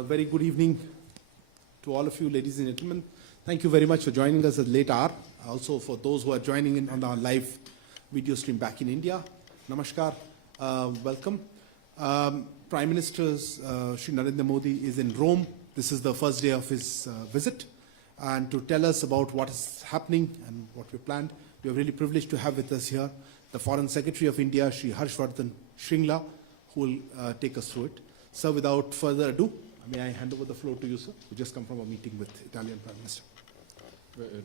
A very good evening to all of you, ladies and gentlemen. Thank you very much for joining us at late hour. Also for those who are joining in on our live video stream back in India. Namaskar, welcome. Prime Minister Shri Narendra Modi is in Rome. This is the first day of his visit. And to tell us about what is happening and what we planned, we are really privileged to have with us here the Foreign Secretary of India, Shri Harshvardhan Shringla, who will take us through it. Sir, without further ado, may I hand over the floor to you, sir, who just come from a meeting with Italian Prime Minister.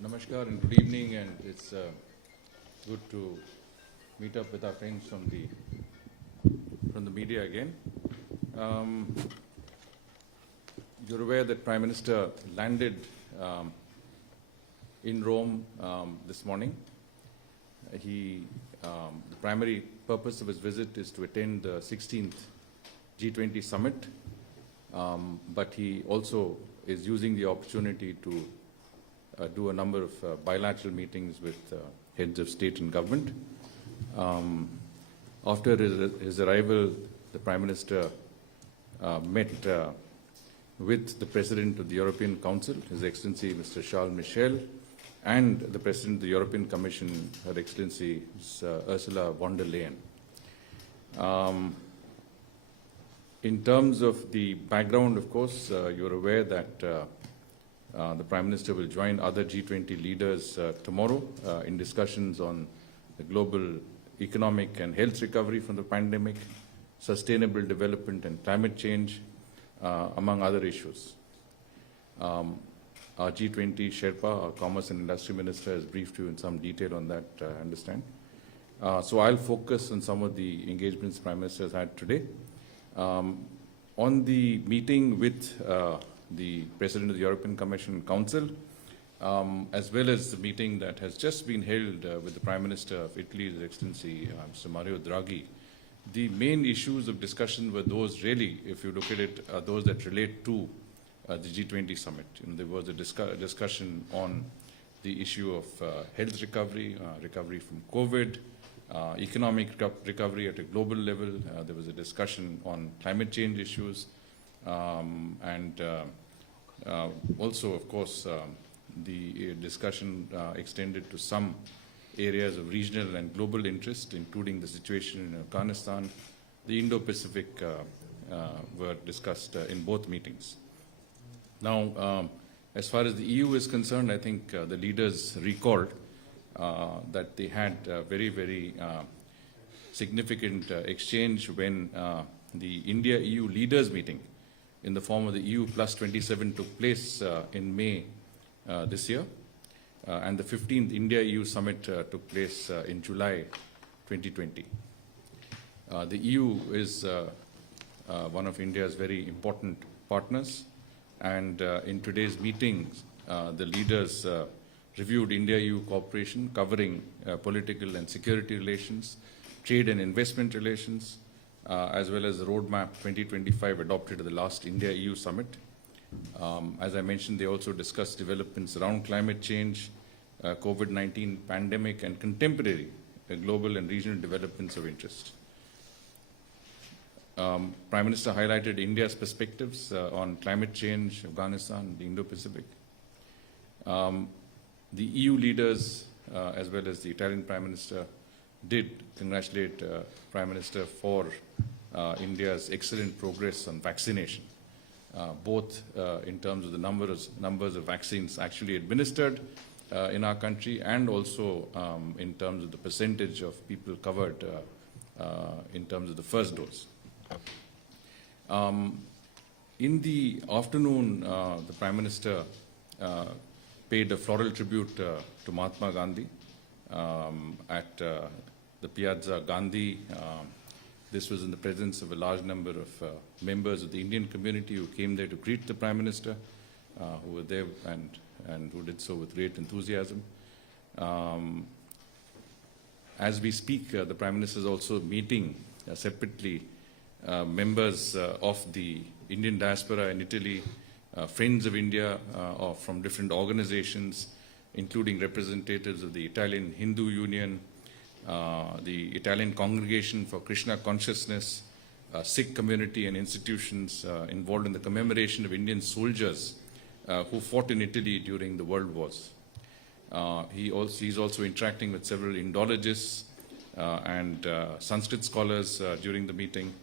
Namaskar and good evening, and it's good to meet up with our friends from the media again. You're aware that Prime Minister landed in Rome this morning. The primary purpose of his visit is to attend the 16th G20 summit, but he also is using the opportunity to do a number of bilateral meetings with heads of state and government. After his arrival, the Prime Minister met with the President of the European Council, His Excellency Mr. Charles Michel, and the President of the European Commission, Her Excellency Ursula von der Leyen. In terms of the background, of course, you're aware that the Prime Minister will join other G20 leaders tomorrow in discussions on the global economic and health recovery from the pandemic, sustainable development and climate change, among other issues. Our G20 Sherpa, our Commerce and Industry Minister, has briefed you in some detail on that, I understand. So I'll focus on some of the engagements Prime Minister has had today. On the meeting with the President of the European Commission Council, as well as the meeting that has just been held with the Prime Minister of Italy, His Excellency Mr. Mario Draghi, the main issues of discussion were those really, if you look at it, those that relate to the G20 summit. There was a discussion on the issue of health recovery, recovery from COVID, economic recovery at a global level. There was a discussion on climate change issues, and also, of course, the discussion extended to some areas of regional and global interest, including the situation in Afghanistan. The Indo-Pacific were discussed in both meetings. Now, as far as the EU is concerned, I think the leaders recalled that they had a very, very significant exchange when the India-EU leaders meeting in the form of the EU plus 27 took place in May this year, and the 15th India-EU summit took place in July 2020. The EU is one of India's very important partners, and in today's meetings, the leaders reviewed India-EU cooperation covering political and security relations, trade and investment relations, as well as the Roadmap 2025 adopted at the last India-EU summit. As I mentioned, they also discussed developments around climate change, COVID-19 pandemic, and contemporary global and regional developments of interest. Prime Minister highlighted India's perspectives on climate change, Afghanistan, the Indo-Pacific. The EU leaders, as well as the Italian Prime Minister, did congratulate Prime Minister for India's excellent progress on vaccination, both in terms of the numbers of vaccines actually administered in our country, and also in terms of the percentage of people covered in terms of the first dose. In the afternoon, the Prime Minister paid a floral tribute to Mahatma Gandhi at the Piazza Gandhi. This was in the presence of a large number of members of the Indian community who came there to greet the Prime Minister, who were there and who did so with great enthusiasm. As we speak, the Prime Minister is also meeting separately members of the Indian diaspora in Italy, friends of India from different organizations, including representatives of the Italian Hindu Union, the Italian Congregation for Krishna Consciousness, Sikh community and institutions involved in the commemoration of Indian soldiers who fought in Italy during the World Wars. He's also interacting with several Indologists and Sanskrit scholars during the meeting.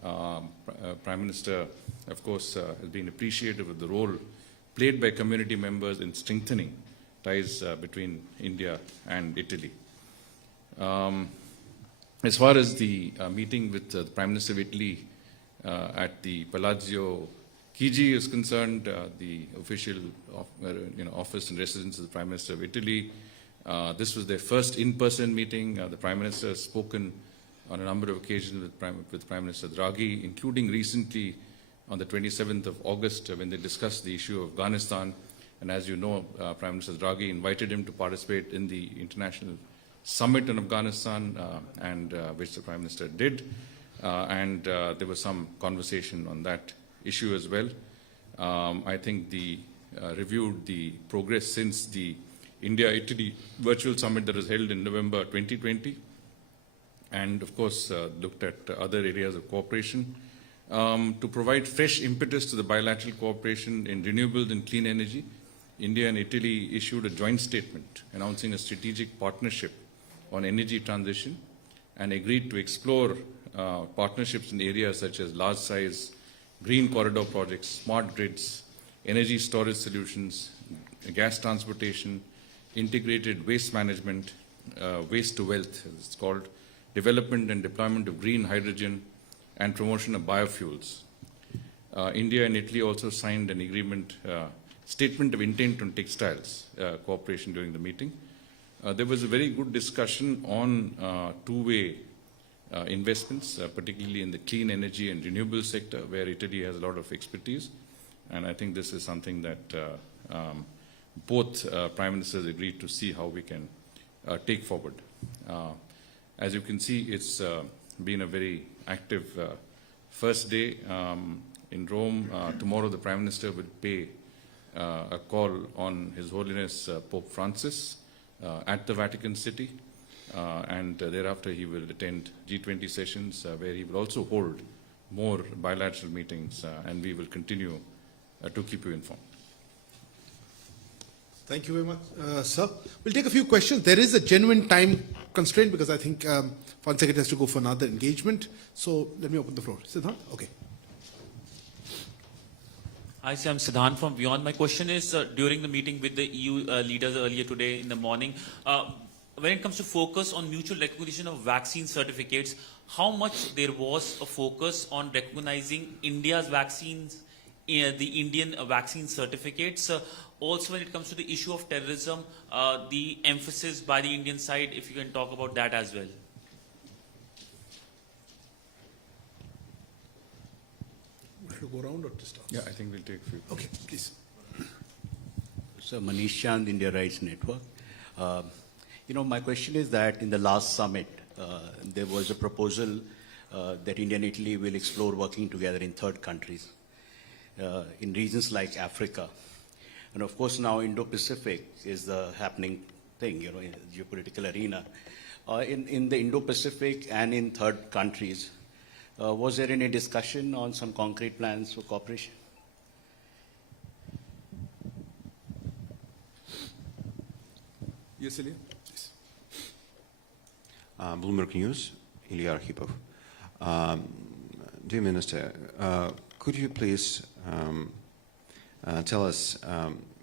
Prime Minister, of course, has been appreciative of the role played by community members in strengthening ties between India and Italy. As far as the meeting with the Prime Minister of Italy at the Palazzo Chigi is concerned, the official office and residence of the Prime Minister of Italy, this was their first in-person meeting. The Prime Minister has spoken on a number of occasions with Prime Minister Draghi, including recently on the 27th of August when they discussed the issue of Afghanistan. And as you know, Prime Minister Draghi invited him to participate in the international summit in Afghanistan, which the Prime Minister did. There was some conversation on that issue as well. I think the reviewed the progress since the India-Italy virtual summit that was held in November 2020, and of course looked at other areas of cooperation. To provide fresh impetus to the bilateral cooperation in renewables and clean energy, India and Italy issued a joint statement announcing a strategic partnership on energy transition and agreed to explore partnerships in areas such as large-size green corridor projects, smart grids, energy storage solutions, gas transportation, integrated waste management, waste to wealth, as it's called, development and deployment of green hydrogen, and promotion of biofuels. India and Italy also signed an agreement, statement of intent on textiles cooperation during the meeting. There was a very good discussion on two-way investments, particularly in the clean energy and renewable sector, where Italy has a lot of expertise. And I think this is something that both Prime Ministers agreed to see how we can take forward. As you can see, it's been a very active first day in Rome. Tomorrow the Prime Minister will pay a call on His Holiness Pope Francis at the Vatican City, and thereafter he will attend G20 sessions where he will also hold more bilateral meetings, and we will continue to keep you informed. Thank you very much, sir. We'll take a few questions. There is a genuine time constraint because I think Foreign Secretary has to go for another engagement. So let me open the floor. Siddhant? Okay. Hi, sir, I'm Siddhant from Beyond. My question is, during the meeting with the EU leaders earlier today in the morning, when it comes to focus on mutual recognition of vaccine certificates, how much there was a focus on recognizing India's vaccines, the Indian vaccine certificates? Also, when it comes to the issue of terrorism, the emphasis by the Indian side, if you can talk about that as well. Should we go around or just Yeah, I think we'll take a few. Okay, please. So Manish Chand, India Rights Network. My question is that in the last summit, there was a proposal that India and Italy will explore working together in third countries, in regions like Africa. And of course now Indo-Pacific is the happening thing, in the geopolitical arena. In the Indo-Pacific and in third countries, was there any discussion on some concrete plans for cooperation? Yes, Ilya? Yes. Bloomberg News, Ilya Arkhipov. Dear Minister, could you please tell us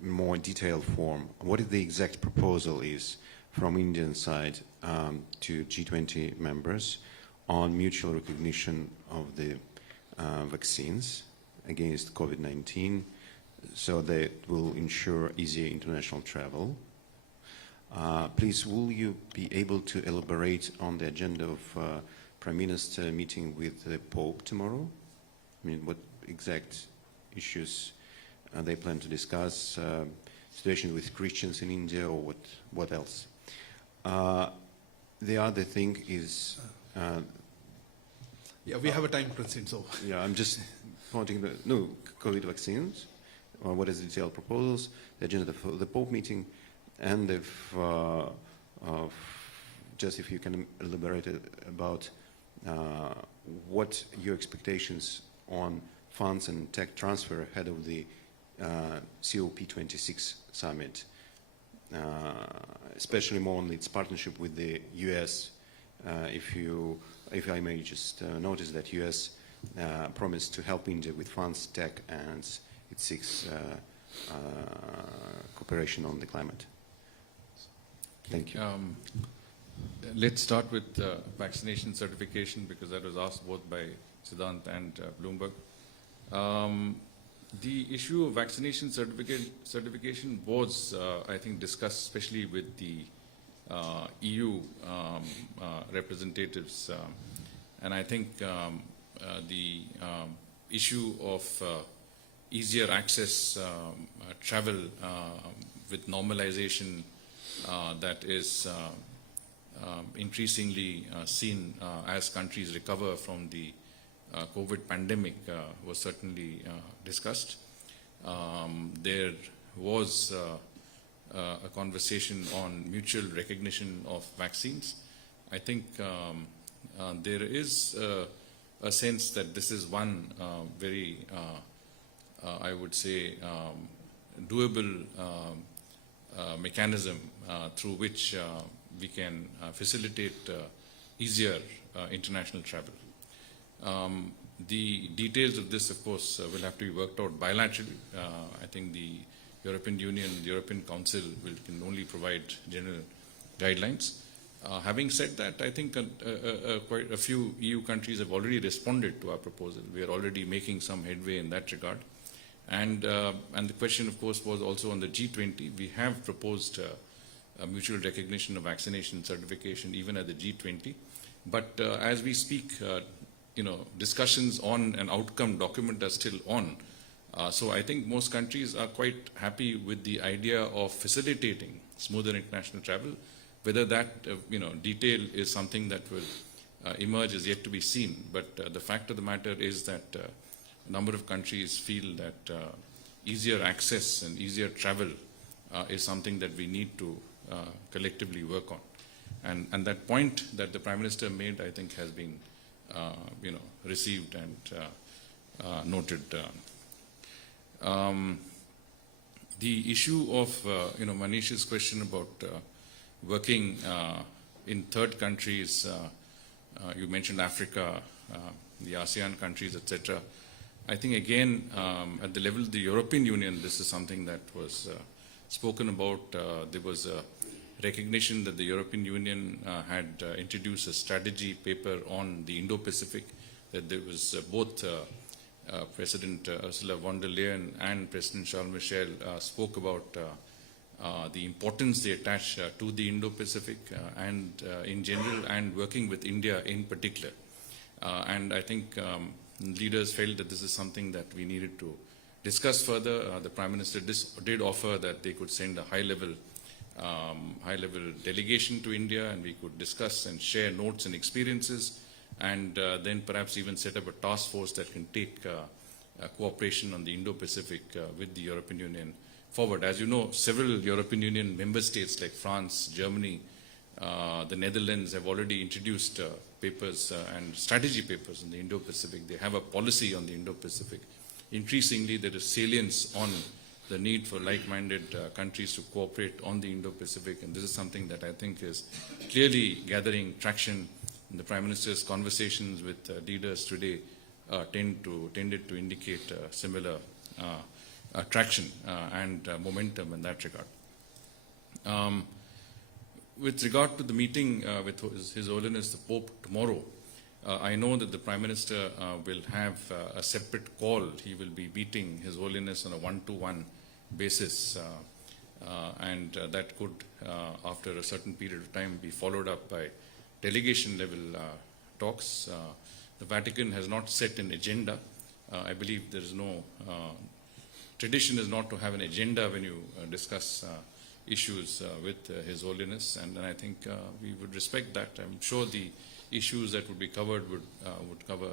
in more detailed form what is the exact proposal is from Indian side to G20 members on mutual recognition of the vaccines against COVID-19 so that will ensure easier international travel? Please, will you be able to elaborate on the agenda of Prime Minister meeting with the Pope tomorrow? I mean, what exact issues they plan to discuss? Situation with Christians in India, or what else? The other thing is... yeah, we have a time constraint, so... Yeah, I'm just pointing the COVID vaccines, or what is the detailed proposals, the agenda for the Pope meeting, and if just if you can elaborate about what your expectations on funds and tech transfer ahead of the COP26 summit, especially more on its partnership with the US. If I may just notice that US promised to help India with funds, tech, and it seeks cooperation on the climate. Thank you. Let's start with vaccination certification, because that was asked both by Siddhant and Bloomberg. The issue of vaccination certification was, I think, discussed especially with the EU representatives. And I think the issue of easier access travel with normalization that is increasingly seen as countries recover from the COVID pandemic was certainly discussed. There was a conversation on mutual recognition of vaccines. I think there is a sense that this is one very, I would say, doable mechanism through which we can facilitate easier international travel. The details of this, of course, will have to be worked out bilaterally. I think the European Union, the European Council can only provide general guidelines. Having said that, I think quite a few EU countries have already responded to our proposal. We are already making some headway in that regard. And the question, of course, was also on the G20. We have proposed a mutual recognition of vaccination certification even at the G20. But as we speak, discussions on an outcome document are still on. So I think most countries are quite happy with the idea of facilitating smoother international travel. Whether that detail is something that will emerge is yet to be seen. But the fact of the matter is that a number of countries feel that easier access and easier travel is something that we need to collectively work on. And that point that the Prime Minister made, I think, has been received and noted. The issue of Manish's question about working in third countries, you mentioned Africa, the ASEAN countries, etc. I think again, at the level of the European Union, this is something that was spoken about. There was a recognition that the European Union had introduced a strategy paper on the Indo-Pacific, that there was both President Ursula von der Leyen and President Charles Michel spoke about the importance they attach to the Indo-Pacific and in general, and working with India in particular. And I think leaders felt that this is something that we needed to discuss further. The Prime Minister did offer that they could send a high-level delegation to India, and we could discuss and share notes and experiences, and then perhaps even set up a task force that can take cooperation on the Indo-Pacific with the European Union forward. As you know, several European Union member states like France, Germany, the Netherlands have already introduced papers and strategy papers on the Indo-Pacific. They have a policy on the Indo-Pacific. Increasingly, there is salience on the need for like-minded countries to cooperate on the Indo-Pacific, and this is something that I think is clearly gathering traction. And the Prime Minister's conversations with leaders today tended to indicate similar traction and momentum in that regard. With regard to the meeting with His Holiness the Pope tomorrow, I know that the Prime Minister will have a separate call. He will be meeting His Holiness on a one-to-one basis, and that could, after a certain period of time, be followed up by delegation-level talks. The Vatican has not set an agenda. I believe there is no tradition is not to have an agenda when you discuss issues with His Holiness, and I think we would respect that. I'm sure the issues that would be covered would cover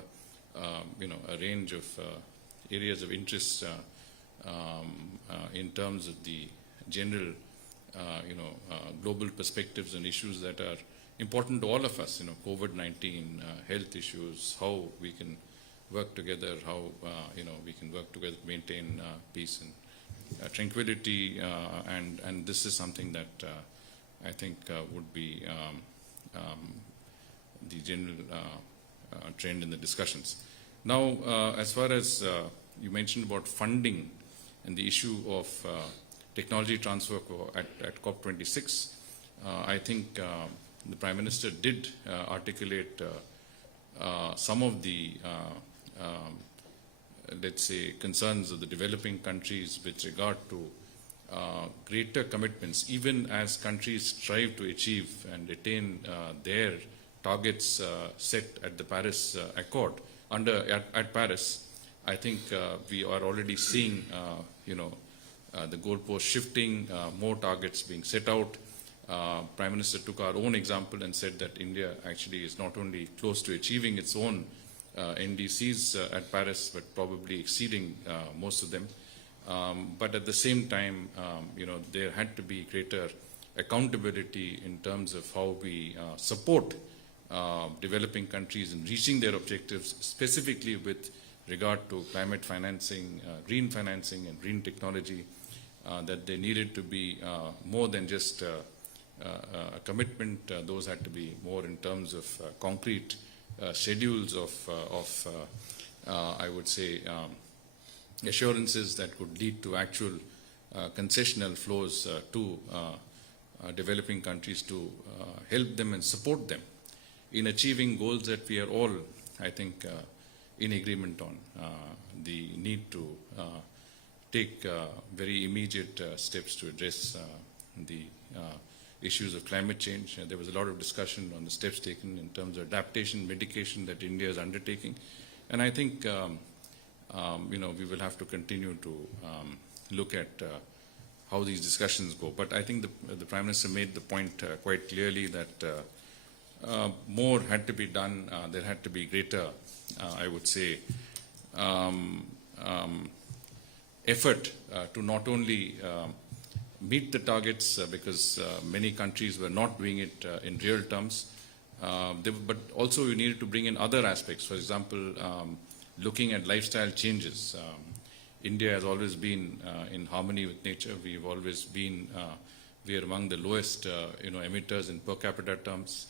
a range of areas of interest in terms of the general global perspectives and issues that are important to all of us, COVID-19, health issues, how we can work together, how, we can work together to maintain peace and tranquility, and this is something that I think would be the general trend in the discussions. Now, as far as you mentioned about funding and the issue of technology transfer at COP26, I think the Prime Minister did articulate some of the, let's say, concerns of the developing countries with regard to greater commitments, even as countries strive to achieve and attain their targets set at the Paris Accord. At Paris, I think we are already seeing, the goalpost shifting, more targets being set out. Prime Minister took our own example and said that India actually is not only close to achieving its own NDCs at Paris, but probably exceeding most of them. But at the same time, there had to be greater accountability in terms of how we support developing countries in reaching their objectives, specifically with regard to climate financing, green financing and green technology, that they needed to be more than just a commitment. Those had to be more in terms of concrete schedules of I would say, assurances that could lead to actual concessional flows to developing countries to help them and support them in achieving goals that we are all, I think, in agreement on. The need to take very immediate steps to address the issues of climate change. There was a lot of discussion on the steps taken in terms of adaptation, mitigation that India is undertaking. And I think, we will have to continue to look at how these discussions go. But I think the Prime Minister made the point quite clearly that more had to be done. There had to be greater, I would say, effort to not only meet the targets because many countries were not doing it in real terms, but also we needed to bring in other aspects. For example, looking at lifestyle changes. India has always been in harmony with nature. We've always been, we are among the lowest emitters in per capita terms.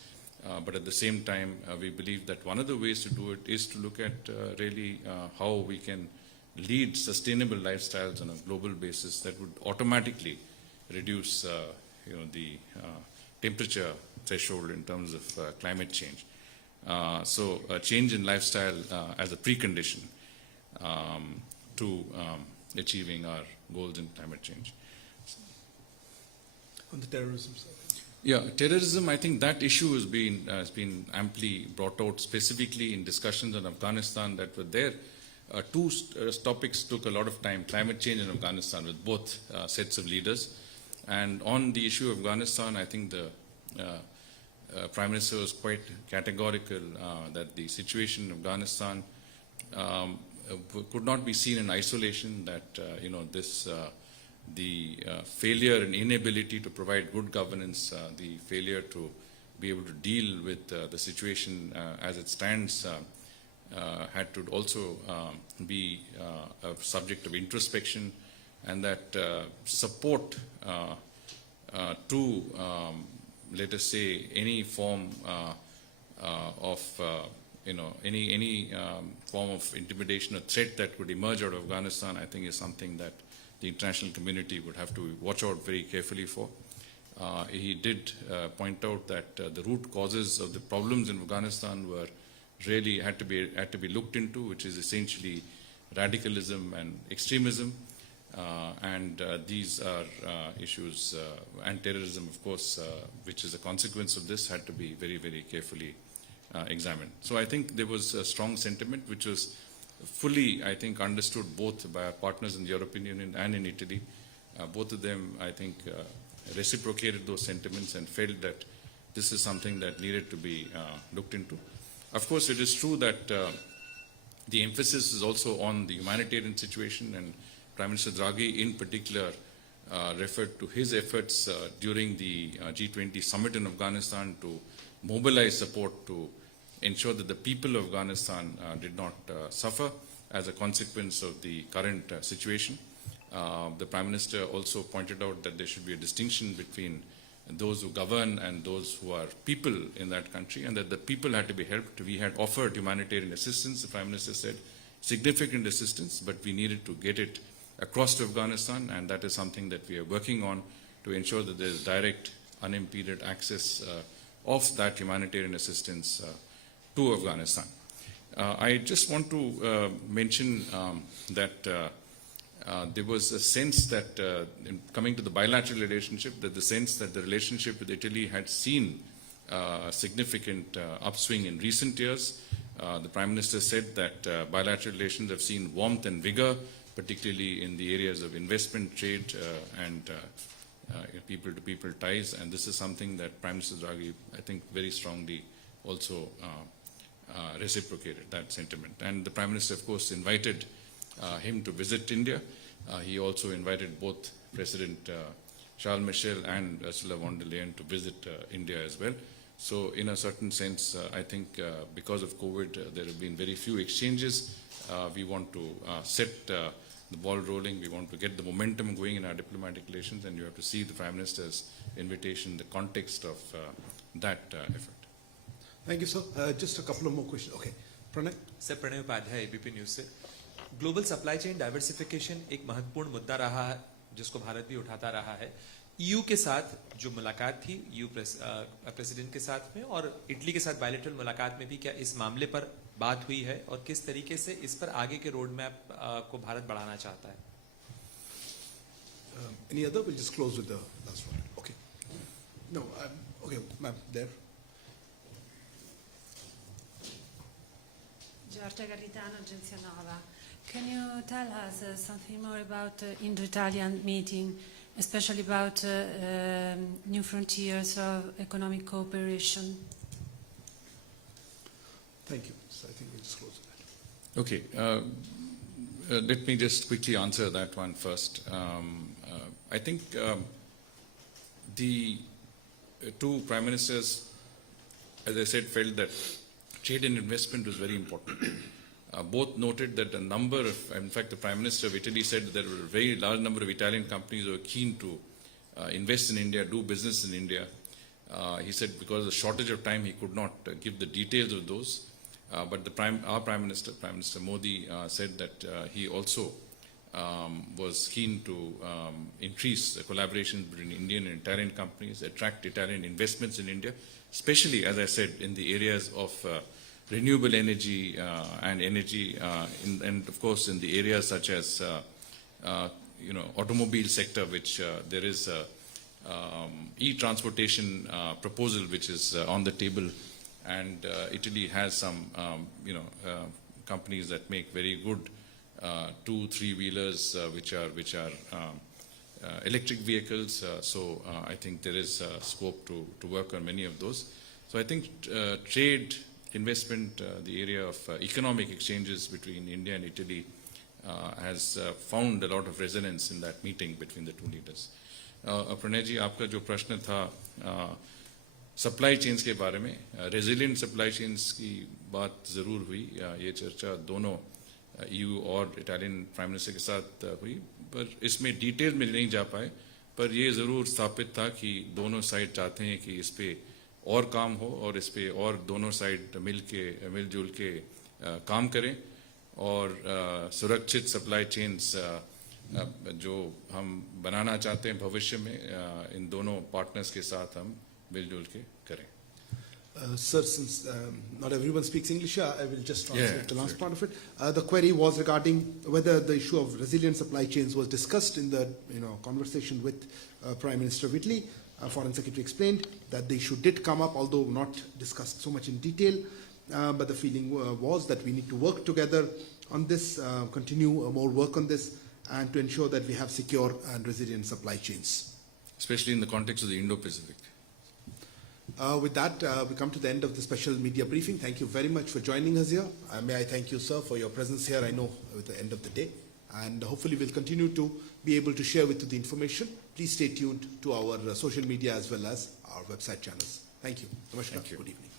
But at the same time, we believe that one of the ways to do it is to look at really how we can lead sustainable lifestyles on a global basis that would automatically reduce the temperature threshold in terms of climate change. So a change in lifestyle as a precondition to achieving our goals in climate change. On the terrorism side. Yeah, terrorism, I think that issue has been amply brought out, specifically in discussions on Afghanistan that were there. Two topics took a lot of time, climate change in Afghanistan, with both sets of leaders. And on the issue of Afghanistan, I think the Prime Minister was quite categorical that the situation in Afghanistan could not be seen in isolation, that the failure and inability to provide good governance, the failure to be able to deal with the situation as it stands had to also be a subject of introspection, and that support to, let us say, any form of any form of intimidation or threat that could emerge out of Afghanistan, I think is something that the international community would have to watch out very carefully for. He did point out that the root causes of the problems in Afghanistan were really had to be looked into, which is essentially radicalism and extremism, and these are issues, and terrorism, of course, which is a consequence of this, had to be very, very carefully examined. So I think there was a strong sentiment which was fully, I think, understood both by our partners in the European Union and in Italy. Both of them, I think, reciprocated those sentiments and felt that this is something that needed to be looked into. Of course, it is true that the emphasis is also on the humanitarian situation, and Prime Minister Draghi in particular referred to his efforts during the G20 summit in Afghanistan to mobilize support to ensure that the people of Afghanistan did not suffer as a consequence of the current situation. The Prime Minister also pointed out that there should be a distinction between those who govern and those who are people in that country, and that the people had to be helped. We had offered humanitarian assistance, the Prime Minister said, significant assistance, but we needed to get it across to Afghanistan, and that is something that we are working on to ensure that there is direct, unimpeded access of that humanitarian assistance to Afghanistan. I just want to mention that there was a sense that, in coming to the bilateral relationship, that the sense that the relationship with Italy had seen a significant upswing in recent years. The Prime Minister said that bilateral relations have seen warmth and vigor, particularly in the areas of investment, trade, and people-to-people ties. And this is something that Prime Minister Draghi, I think, very strongly also reciprocated that sentiment. And the Prime Minister, of course, invited him to visit India. He also invited both President Charles Michel and Ursula von der Leyen to visit India as well. So in a certain sense, I think because of COVID, there have been very few exchanges. We want to set the ball rolling. We want to get the momentum going in our diplomatic relations, and you have to see the Prime Minister's invitation in the context of that effort. Thank you, sir. Just a couple of more questions. Okay. Pranay? Sir Pranay Upadhyay ABP news से global supply chain diversification एक महत्वपूर्ण मुद्दा रहा है जिसको भारत भी उठाता रहा है ईयू के साथ जो मुलाकात थी ईयू प्रेसिडेंट के साथ में और इटली के साथ बायलैटरल मुलाकात में भी क्या इस मामले पर बात हुई है और किस तरीके से इस पर आगे के रोड मैप को भारत बढ़ाना चाहता है Any other? We'll just close with the last one. Okay. No, okay, ma'am, there. Giorgia Garritano, Agenzia Nova. Can you tell us something more about the Indo-Italian meeting, especially about new frontiers of economic cooperation? Thank you. So I think we'll just close with that. Okay. Let me just quickly answer that one first. I think the two Prime Ministers, as I said, felt that trade and investment was very important. Both noted that a number of, in fact, the Prime Minister of Italy said that there were a very large number of Italian companies who were keen to invest in India, do business in India. He said because of the shortage of time, he could not give the details of those. But our Prime Minister, Prime Minister Modi, said that he also was keen to increase the collaboration between Indian and Italian companies, attract Italian investments in India, especially, as I said, in the areas of renewable energy and energy, and of course in the areas such as automobile sector, which there is a e-transportation proposal which is on the table, and Italy has some companies that make very good 2-3-wheelers which are electric vehicles. So I think there is scope to work on many of those. So I think trade, investment, the area of economic exchanges between India and Italy has found a lot of resonance in that meeting between the two leaders. Pranay ji, आपका जो प्रश्न था supply chains के बारे में, resilient supply chains की बात ज़रूर हुई. ये चर्चा दोनों EU और इटालियन प्राइम मिनिस्टर के साथ हुई, पर इसमें डिटेल में नहीं जा पाए. पर ये ज़रूर स्थापित था कि दोनों साइड चाहते हैं कि इस पे और काम हो और इस पे और दोनों साइड मिलजुल के काम करें और सुरक्षित सप्लाई चेन्स जो हम बनाना चाहते हैं भविष्य में इन दोनों पार्टनर्स के साथ हम मिलजुल के करें. Sir, since not everyone speaks English, I will just translate the last part of it. The query was regarding whether the issue of resilient supply chains was discussed in the conversation with Prime Minister of Italy. Foreign Secretary explained that the issue did come up, although not discussed so much in detail. But the feeling was that we need to work together on this, continue more work on this, and to ensure that we have secure and resilient supply chains. Especially in the context of the Indo-Pacific. With that, we come to the end of the special media briefing. Thank you very much for joining us here. May I thank you, sir, for your presence here, I know, at the end of the day. And hopefully we'll continue to be able to share with you the information. Please stay tuned to our social media as well as our website channels. Thank you. Namaskar. Thank you. Good evening.